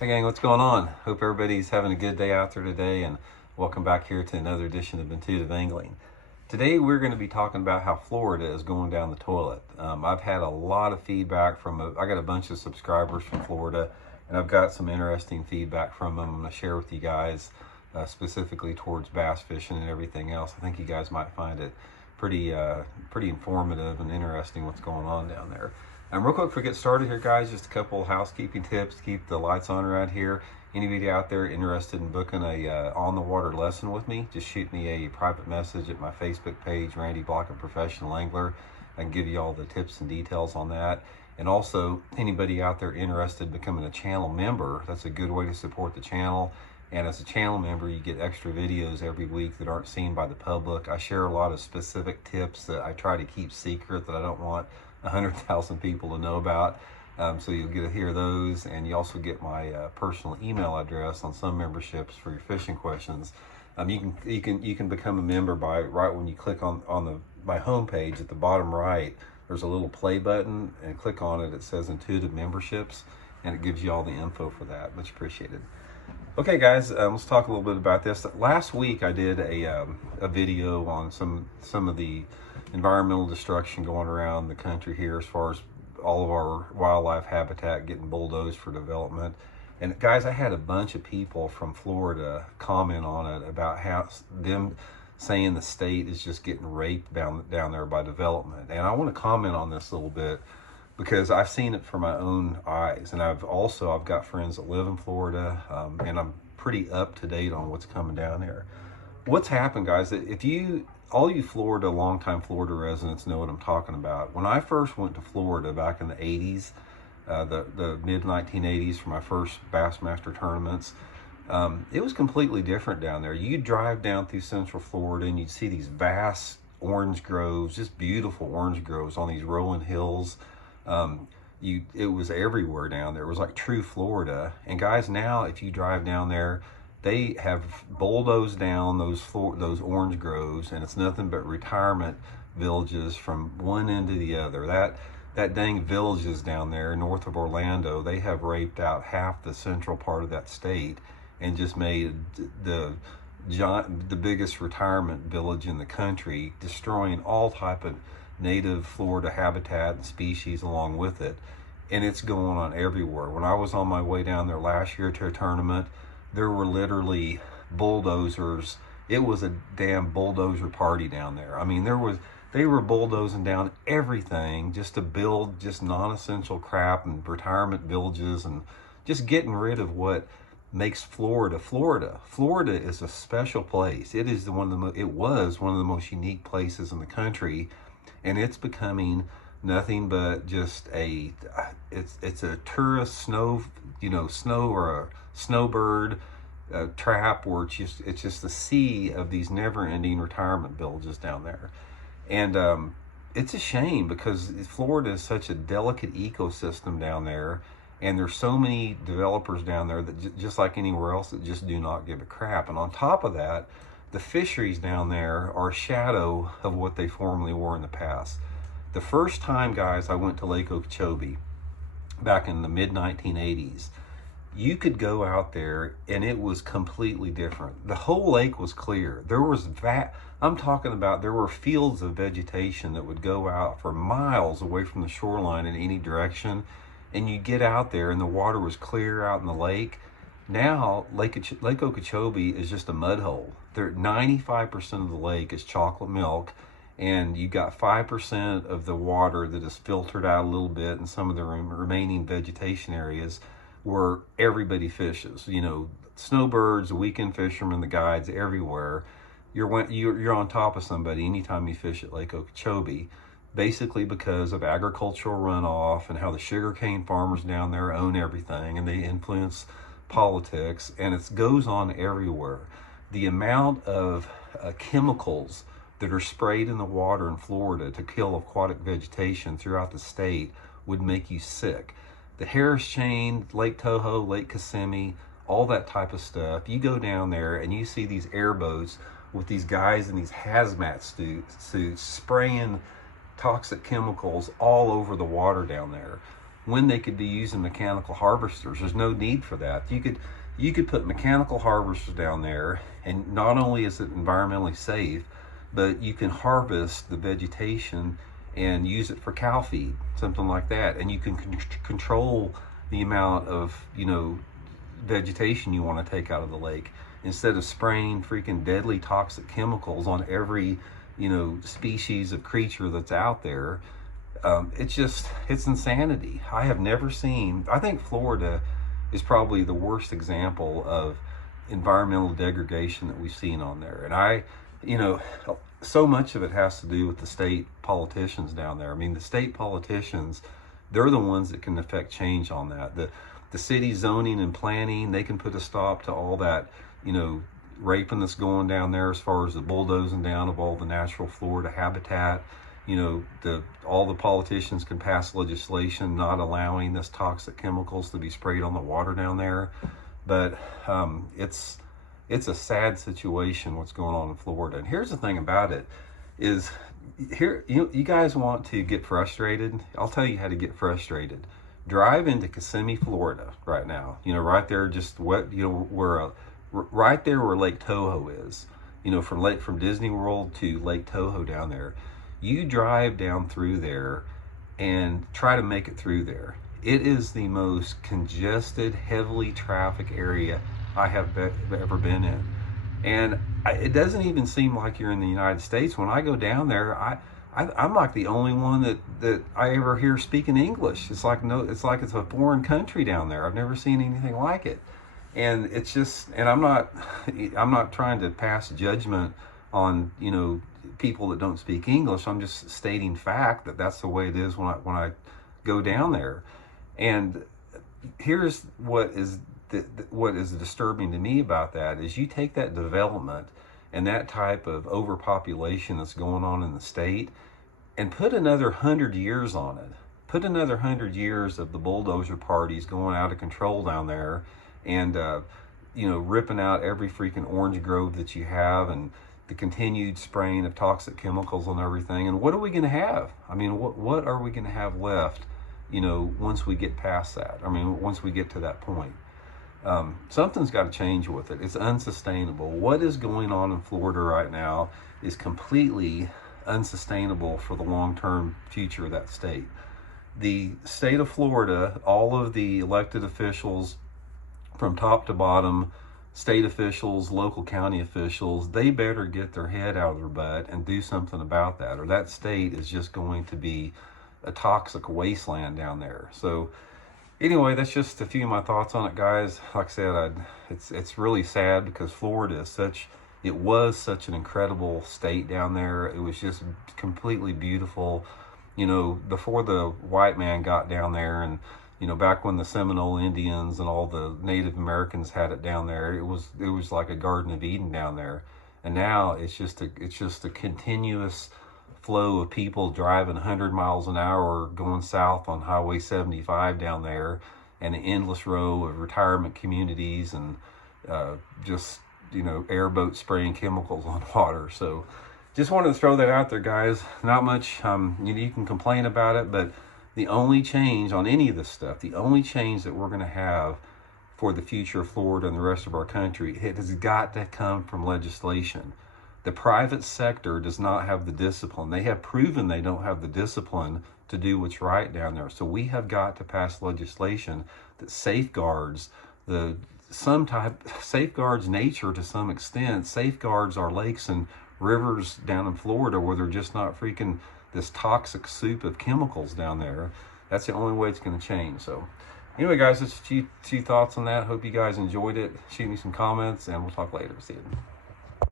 Hey gang, what's going on? Hope everybody's having a good day out there today, and welcome back here to another edition of Intuitive Angling. Today we're going to be talking about how Florida is going down the toilet. I've had a lot of feedback I got a bunch of subscribers from Florida, and I've got some interesting feedback from them I'm going to share with you guys, specifically towards bass fishing and everything else. I think you guys might find it pretty informative and interesting what's going on down there. Real quick before we get started here, guys, just a couple housekeeping tips to keep the lights on around here. Anybody out there interested in booking a on-the-water lesson with me, just shoot me a private message at my Facebook page, Randy Block, Professional Angler. I can give you all the tips and details on that. And also, anybody out there interested in becoming a channel member, that's a good way to support the channel. And as a channel member, you get extra videos every week that aren't seen by the public. I share a lot of specific tips that I try to keep secret that I don't want 100,000 people to know about. So you'll get to hear those, and you also get my personal email address on some memberships for your fishing questions. You can become a member by right when you click on my homepage at the bottom right. There's a little play button, and click on it. It says Intuitive Memberships, and it gives you all the info for that. Much appreciated. Okay, guys, let's talk a little bit about this. Last week I did a video on some of the environmental destruction going around the country here, as far as all of our wildlife habitat getting bulldozed for development. And guys, I had a bunch of people from Florida comment on it about how them saying the state is just getting raped down there by development. And I want to comment on this a little bit because I've seen it for my own eyes, and I've got friends that live in Florida, and I'm pretty up to date on what's coming down here. What's happened, guys, all you Florida, longtime Florida residents know what I'm talking about. When I first went to Florida back in the 80s, the mid 1980s, for my first Bassmaster tournaments, it was completely different down there. You'd drive down through Central Florida and you'd see these vast orange groves, just beautiful orange groves on these rolling hills. It was everywhere down there. It was like true Florida. And guys, now if you drive down there, they have bulldozed down those orange groves, and it's nothing but retirement villages from one end to the other. That dang villages down there north of Orlando, they have raped out half the central part of that state and just made the biggest retirement village in the country, destroying all type of native Florida habitat and species along with it. And it's going on everywhere. When I was on my way down there last year to a tournament, there were literally bulldozers. It was a damn bulldozer party down there. I mean, they were bulldozing down everything just to build just non-essential crap and retirement villages, and just getting rid of what makes Florida Florida. Florida is a special place. It was one of the most unique places in the country, and it's becoming nothing but just it's a tourist snow or a snowbird trap, where it's just a sea of these never-ending retirement villages down there. And it's a shame, because Florida is such a delicate ecosystem down there, and there's so many developers down there that just like anywhere else, that just do not give a crap. And on top of that, the fisheries down there are a shadow of what they formerly were in the past. The first time, guys, I went to Lake Okeechobee back in the mid 1980s, you could go out there and it was completely different. The whole lake was clear. There were fields of vegetation that would go out for miles away from the shoreline in any direction. And you get out there and the water was clear out in the lake. Now, Lake Okeechobee is just a mud hole. 95% of the lake is chocolate milk, and you got 5% of the water that is filtered out a little bit in some of the remaining vegetation areas where everybody fishes. You know, snowbirds, the weekend fishermen, the guides, everywhere. You're on top of somebody anytime you fish at Lake Okeechobee, basically because of agricultural runoff and how the sugarcane farmers down there own everything, and they influence politics, and it goes on everywhere. The amount of chemicals that are sprayed in the water in Florida to kill aquatic vegetation throughout the state would make you sick. The Harris Chain, Lake Toho, Lake Kissimmee, all that type of stuff. You go down there and you see these airboats with these guys in these hazmat suits spraying toxic chemicals all over the water down there. when they could be using mechanical harvesters. There's no need for that. You could put mechanical harvesters down there, and not only is it environmentally safe, but you can harvest the vegetation and use it for cow feed, something like that. And you can control the amount of, vegetation you want to take out of the lake, instead of spraying freaking deadly toxic chemicals on every, species of creature that's out there. It's insanity. I have never seen, I think Florida is probably the worst example of environmental degradation that we've seen on there. And so much of it has to do with the state politicians down there. I mean, the state politicians, they're the ones that can affect change on that. The city zoning and planning, they can put a stop to all that, raping that's going down there, as far as the bulldozing down of all the natural Florida habitat. All the politicians can pass legislation not allowing this toxic chemicals to be sprayed on the water down there. But it's a sad situation what's going on in Florida. And here's the thing about it is, here, you guys want to get frustrated. I'll tell you how to get frustrated. Drive into Kissimmee, Florida right now. Right there, just right there where Lake Tahoe is. From Disney World to Lake Tahoe down there. You drive down through there and try to make it through there. It is the most congested, heavily trafficked area I have ever been in. And it doesn't even seem like you're in the United States. When I go down there, I'm like the only one that I ever hear speaking English. It's like it's a foreign country down there. I've never seen anything like it. And it's just, and I'm not trying to pass judgment on, people that don't speak English. I'm just stating fact that that's the way it is when I go down there. And here's what is disturbing to me about that is, you take that development and that type of overpopulation that's going on in the state, and put another 100 years on it. Put another 100 years of the bulldozer parties going out of control down there, and ripping out every freaking orange grove that you have, and the continued spraying of toxic chemicals on everything. And what are we going to have? I mean, what are we going to have left, once we get past that? I mean, once we get to that point. Something's got to change with it. It's unsustainable. What is going on in Florida right now is completely unsustainable for the long-term future of that state. The state of Florida, all of the elected officials from top to bottom, state officials, local county officials, they better get their head out of their butt and do something about that, or that state is just going to be a toxic wasteland down there. So anyway, that's just a few of my thoughts on it, guys. Like I said, it's really sad, because Florida is was such an incredible state down there. It was just completely beautiful. Before the white man got down there, and back when the Seminole Indians and all the Native Americans had it down there, it was like a Garden of Eden down there. And now it's just a continuous flow of people driving 100 miles an hour going south on Highway 75 down there, and an endless row of retirement communities, and airboat spraying chemicals on water. So just wanted to throw that out there, guys. Not much, you can complain about it, but the only change on any of this stuff, the only change that we're going to have for the future of Florida and the rest of our country, it has got to come from legislation. The private sector does not have the discipline. They have proven they don't have the discipline to do what's right down there. So we have got to pass legislation that safeguards safeguards nature to some extent, safeguards our lakes and rivers down in Florida, where they're just not freaking this toxic soup of chemicals down there. That's the only way it's going to change. So anyway, guys, just a few thoughts on that. Hope you guys enjoyed it. Shoot me some comments, and we'll talk later. See you.